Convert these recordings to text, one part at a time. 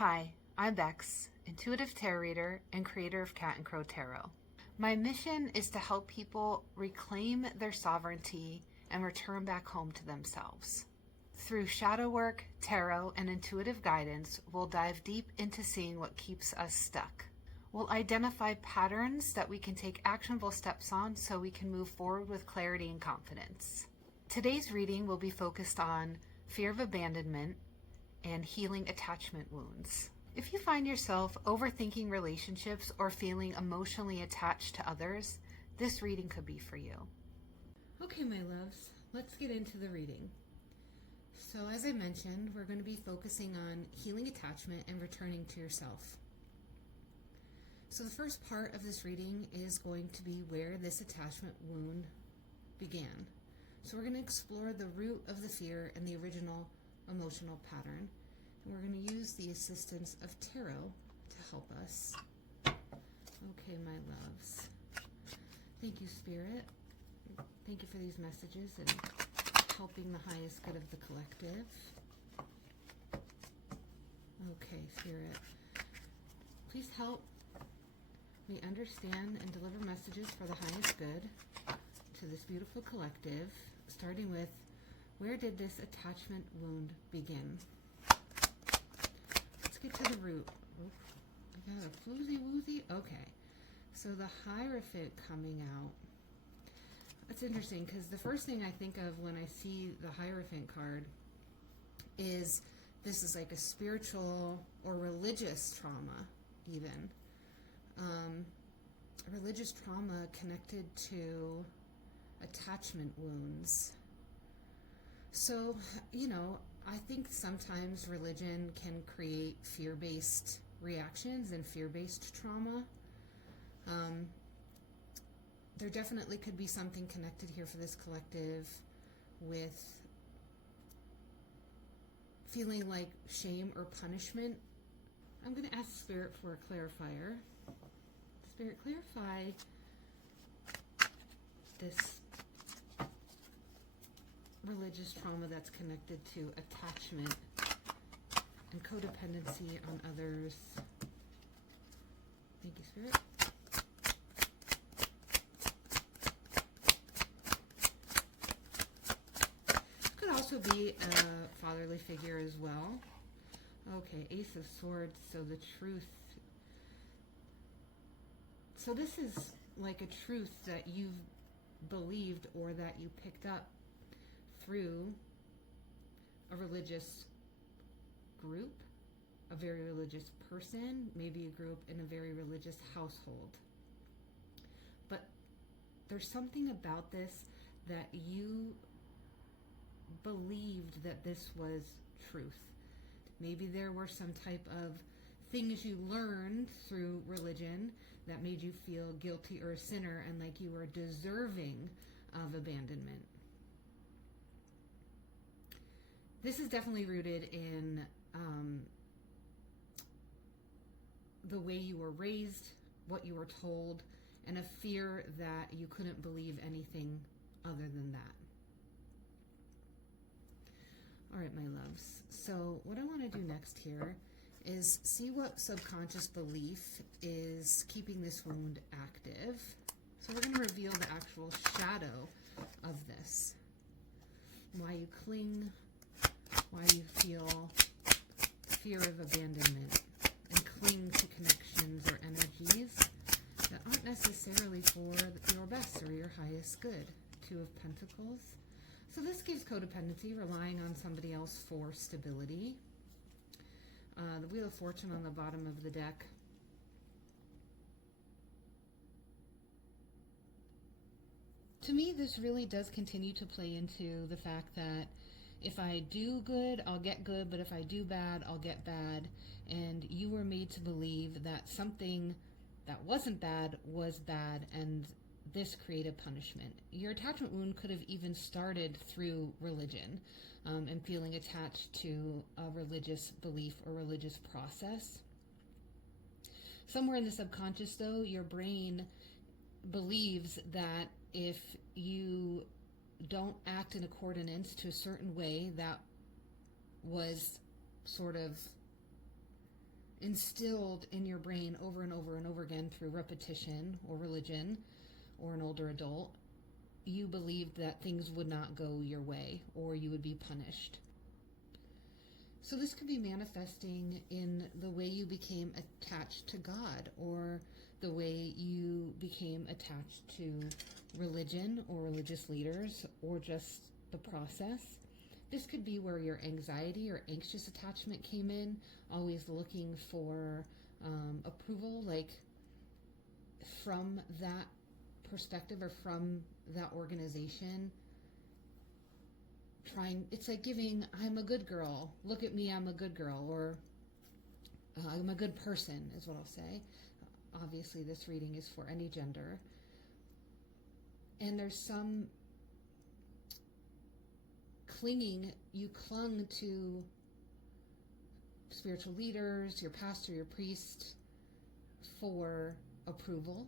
Hi, I'm Bex, intuitive tarot reader and creator of Cat and Crow Tarot. My mission is to help people reclaim their sovereignty and return back home to themselves. Through shadow work, tarot, and intuitive guidance, we'll dive deep into seeing what keeps us stuck. We'll identify patterns that we can take actionable steps on so we can move forward with clarity and confidence. Today's reading will be focused on fear of abandonment and healing attachment wounds. If you find yourself overthinking relationships or feeling emotionally attached to others, this reading could be for you. Okay, my loves, let's get into the reading. So as I mentioned, we're going to be focusing on healing attachment and returning to yourself. So the first part of this reading is going to be where this attachment wound began. So we're going to explore the root of the fear and the original emotional pattern. And we're going to use the assistance of tarot to help us. Okay, my loves. Thank you, Spirit. Thank you for these messages and helping the highest good of the collective. Okay, Spirit. Please help me understand and deliver messages for the highest good to this beautiful collective, starting with, where did this attachment wound begin? Let's get to the root. Oop, I got a floozy woozy. Okay. So the Hierophant coming out. That's interesting because the first thing I think of when I see the Hierophant card is this is like a spiritual or religious trauma, even. Religious trauma connected to attachment wounds. So, I think sometimes religion can create fear-based reactions and fear-based trauma. There definitely could be something connected here for this collective with feeling like shame or punishment. I'm going to ask Spirit for a clarifier. Spirit, clarify this religious trauma that's connected to attachment and codependency on others. Thank you, Spirit. Could also be a fatherly figure as well. Okay, Ace of Swords, so the truth. So this is like a truth that you've believed or that you picked up through a religious group, a very religious person, maybe you grew up in a very religious household. But there's something about this that you believed that this was truth. Maybe there were some type of things you learned through religion that made you feel guilty or a sinner and like you were deserving of abandonment. This is definitely rooted in the way you were raised, what you were told, and a fear that you couldn't believe anything other than that. All right, my loves. So what I want to do next here is see what subconscious belief is keeping this wound active. So we're going to reveal the actual shadow of this. Why you cling, why you feel fear of abandonment and cling to connections or energies that aren't necessarily for your best or your highest good. Two of Pentacles. So this gives codependency, relying on somebody else for stability. The Wheel of Fortune on the bottom of the deck. To me, this really does continue to play into the fact that if I do good, I'll get good, but if I do bad, I'll get bad. And you were made to believe that something that wasn't bad was bad, and this created punishment. Your attachment wound could have even started through religion and feeling attached to a religious belief or religious process. Somewhere in the subconscious, though, your brain believes that if you don't act in accordance to a certain way that was sort of instilled in your brain over and over and over again through repetition or religion or an older adult, you believed that things would not go your way or you would be punished. So this could be manifesting in the way you became attached to God, or the way you became attached to religion or religious leaders, or just the process. This could be where your anxiety or anxious attachment came in, always looking for approval, like from that perspective or from that organization. It's like giving, I'm a good girl, look at me, I'm a good girl, or I'm a good person is what I'll say. Obviously this reading is for any gender. And there's some clinging, you clung to spiritual leaders, your pastor, your priest, for approval.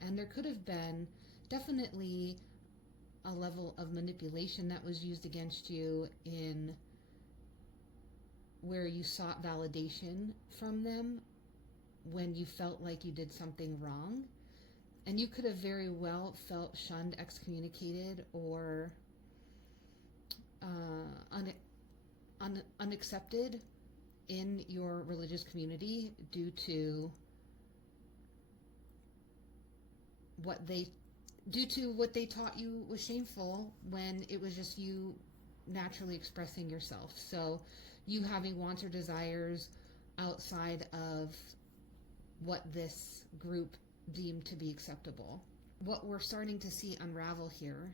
And there could have been definitely a level of manipulation that was used against you in where you sought validation from them when you felt like you did something wrong. And you could have very well felt shunned, excommunicated, or unaccepted in your religious community due to what they taught you was shameful, when it was just you naturally expressing yourself. So you having wants or desires outside of what this group deemed to be acceptable. What we're starting to see unravel here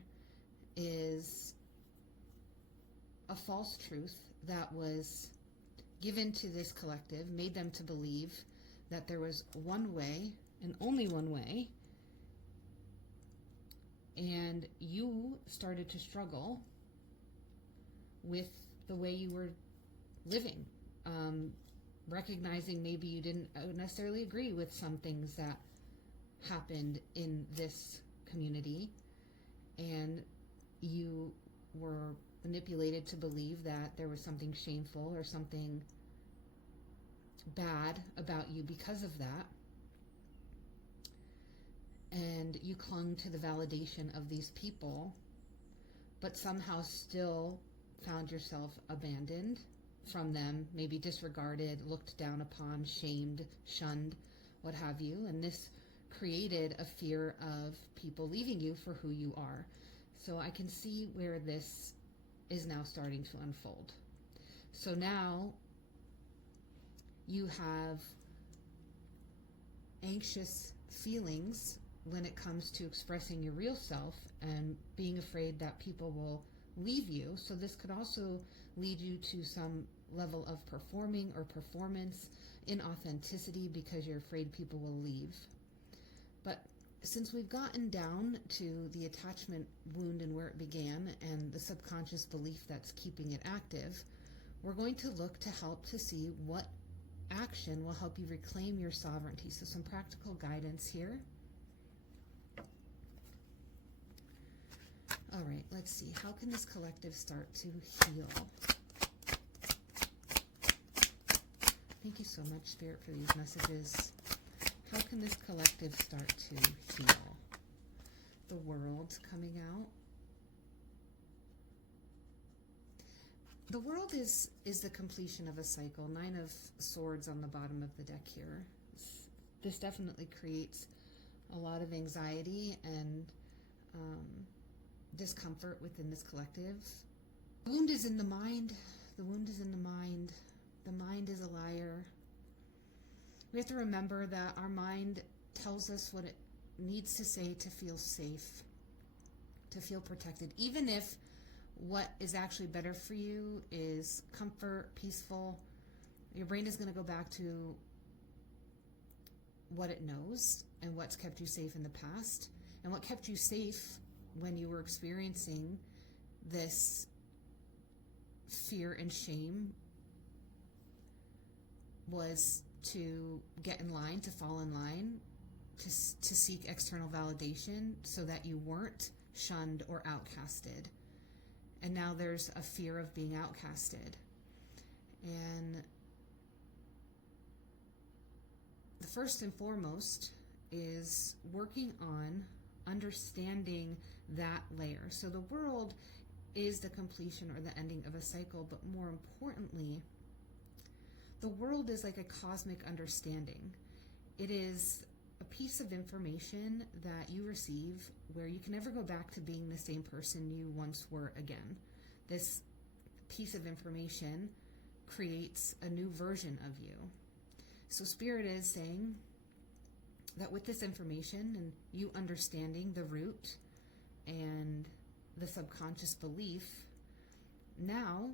is a false truth that was given to this collective, made them to believe that there was one way and only one way. And you started to struggle with the way you were living, recognizing maybe you didn't necessarily agree with some things that happened in this community, and you were manipulated to believe that there was something shameful or something bad about you because of that. And you clung to the validation of these people, but somehow still found yourself abandoned from them, maybe disregarded, looked down upon, shamed, shunned, what have you. And this created a fear of people leaving you for who you are. So I can see where this is now starting to unfold. So now you have anxious feelings when it comes to expressing your real self and being afraid that people will leave you. So this could also lead you to some level of performing or performance inauthenticity because you're afraid people will leave. But since we've gotten down to the attachment wound and where it began and the subconscious belief that's keeping it active, we're going to look to help to see what action will help you reclaim your sovereignty. So some practical guidance here. All right, let's see. How can this collective start to heal? Thank you so much, Spirit, for these messages. How can this collective start to heal? The World's coming out. The World is the completion of a cycle. 9 of Swords on the bottom of the deck here. This definitely creates a lot of anxiety and discomfort within this collective. The wound is in the mind. The wound is in the mind. The mind is a liar. We have to remember that our mind tells us what it needs to say to feel safe, to feel protected, even if what is actually better for you is comfort, peaceful. Your brain is going to go back to what it knows and what's kept you safe in the past. And what kept you safe when you were experiencing this fear and shame was to get in line, to fall in line, to seek external validation so that you weren't shunned or outcasted. And now there's a fear of being outcasted. And first and foremost is working on understanding that layer. So the world is the completion or the ending of a cycle, but more importantly, the world is like a cosmic understanding. It is a piece of information that you receive where you can never go back to being the same person you once were again. This piece of information creates a new version of you. So Spirit is saying that with this information and you understanding the root and the subconscious belief, now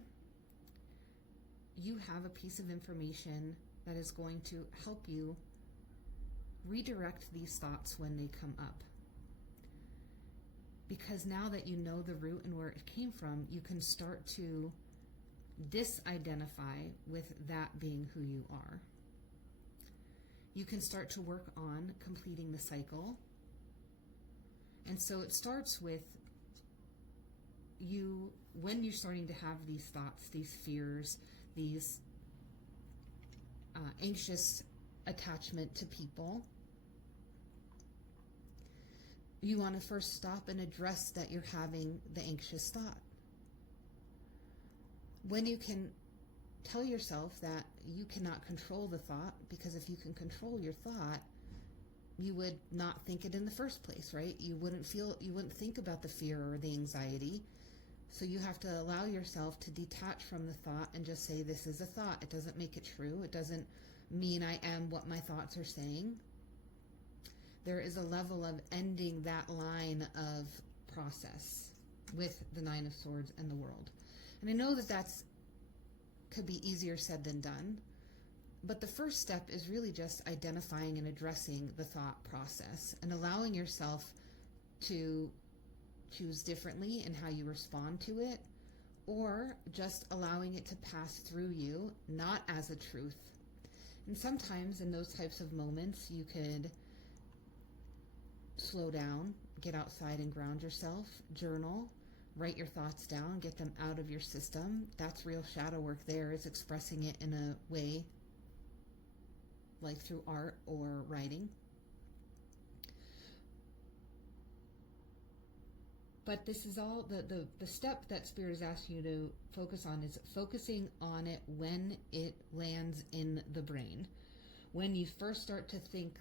you have a piece of information that is going to help you redirect these thoughts when they come up. Because now that you know the root and where it came from, you can start to disidentify with that being who you are. You can start to work on completing the cycle. And so it starts with you, when you're starting to have these thoughts, these fears, these anxious attachment to people, you want to first stop and address that you're having the anxious thought. When you can tell yourself that you cannot control the thought, because if you can control your thought, you would not think it in the first place, right? You wouldn't think about the fear or the anxiety. So you have to allow yourself to detach from the thought and just say, this is a thought. It doesn't make it true. It doesn't mean I am what my thoughts are saying. There is a level of ending that line of process with the Nine of Swords and the world. And I know that could be easier said than done, but the first step is really just identifying and addressing the thought process and allowing yourself to choose differently in how you respond to it, or just allowing it to pass through you, not as a truth. And sometimes in those types of moments, you could slow down, get outside and ground yourself, journal, write your thoughts down, get them out of your system. That's real shadow work there, is expressing it in a way like through art or writing. But this is all, the step that Spirit is asking you to focus on is focusing on it when it lands in the brain. When you first start to think,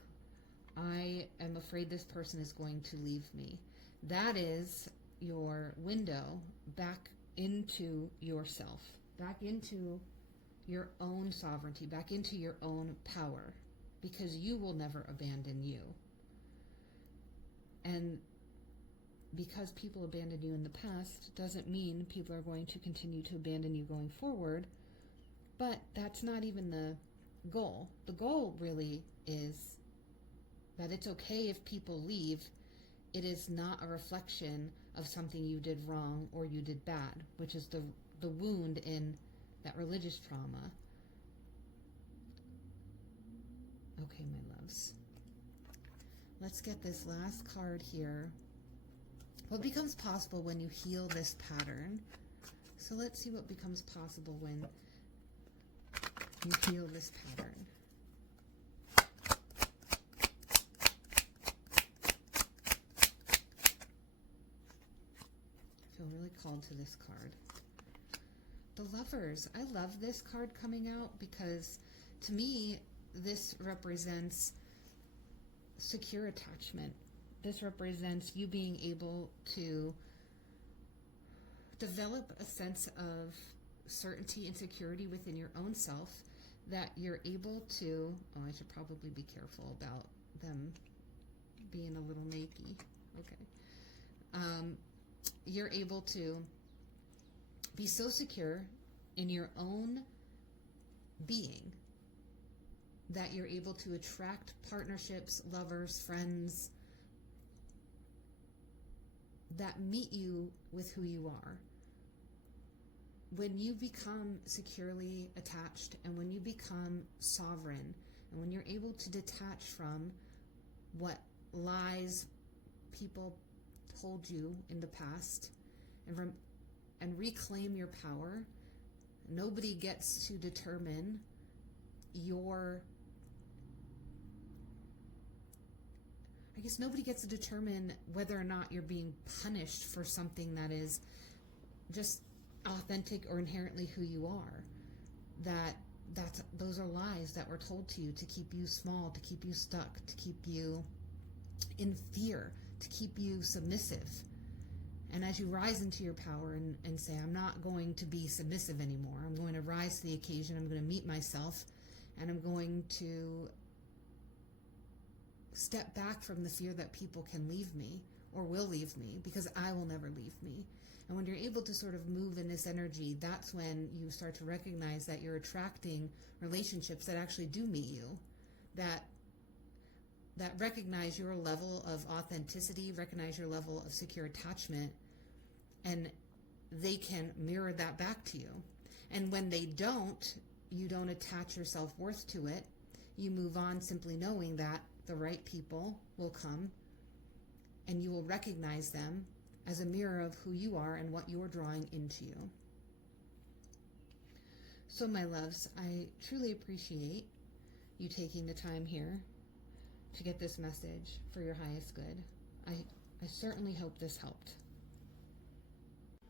I am afraid this person is going to leave me. That is your window back into yourself, back into your own sovereignty, back into your own power, because you will never abandon you. And because people abandoned you in the past doesn't mean people are going to continue to abandon you going forward, but that's not even the goal. The goal really is that it's okay if people leave. It is not a reflection of something you did wrong or you did bad, which is the wound in that religious trauma. Okay, my loves. Let's get this last card here. What becomes possible when you heal this pattern? So let's see what becomes possible when you heal this pattern. I feel really called to this card. The Lovers. I love this card coming out because to me, this represents secure attachment. This represents you being able to develop a sense of certainty and security within your own self, that you're able to, I should probably be careful about them being a little naked. Okay. You're able to be so secure in your own being that you're able to attract partnerships, lovers, friends, that meet you with who you are. When you become securely attached and when you become sovereign and when you're able to detach from what lies people told you in the past and reclaim your power, nobody gets to determine your Because nobody gets to determine whether or not you're being punished for something that is just authentic or inherently who you are. Those are lies that were told to you to keep you small, to keep you stuck, to keep you in fear, to keep you submissive. And as you rise into your power and say, I'm not going to be submissive anymore, I'm going to rise to the occasion, I'm going to meet myself, and I'm going to step back from the fear that people can leave me or will leave me, because I will never leave me. And when you're able to sort of move in this energy, that's when you start to recognize that you're attracting relationships that actually do meet you, that recognize your level of authenticity, recognize your level of secure attachment, and they can mirror that back to you. And when they don't, you don't attach your self-worth to it. You move on simply knowing that the right people will come and you will recognize them as a mirror of who you are and what you're drawing into you. So my loves, I truly appreciate you taking the time here to get this message for your highest good. I certainly hope this helped.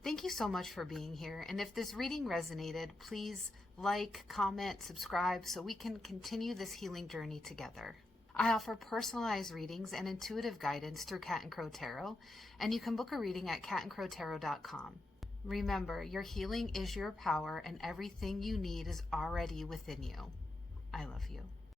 Thank you so much for being here. And if this reading resonated, please like, comment, subscribe so we can continue this healing journey together. I offer personalized readings and intuitive guidance through Cat and Crow Tarot, and you can book a reading at catandcrowtarot.com. Remember, your healing is your power and everything you need is already within you. I love you.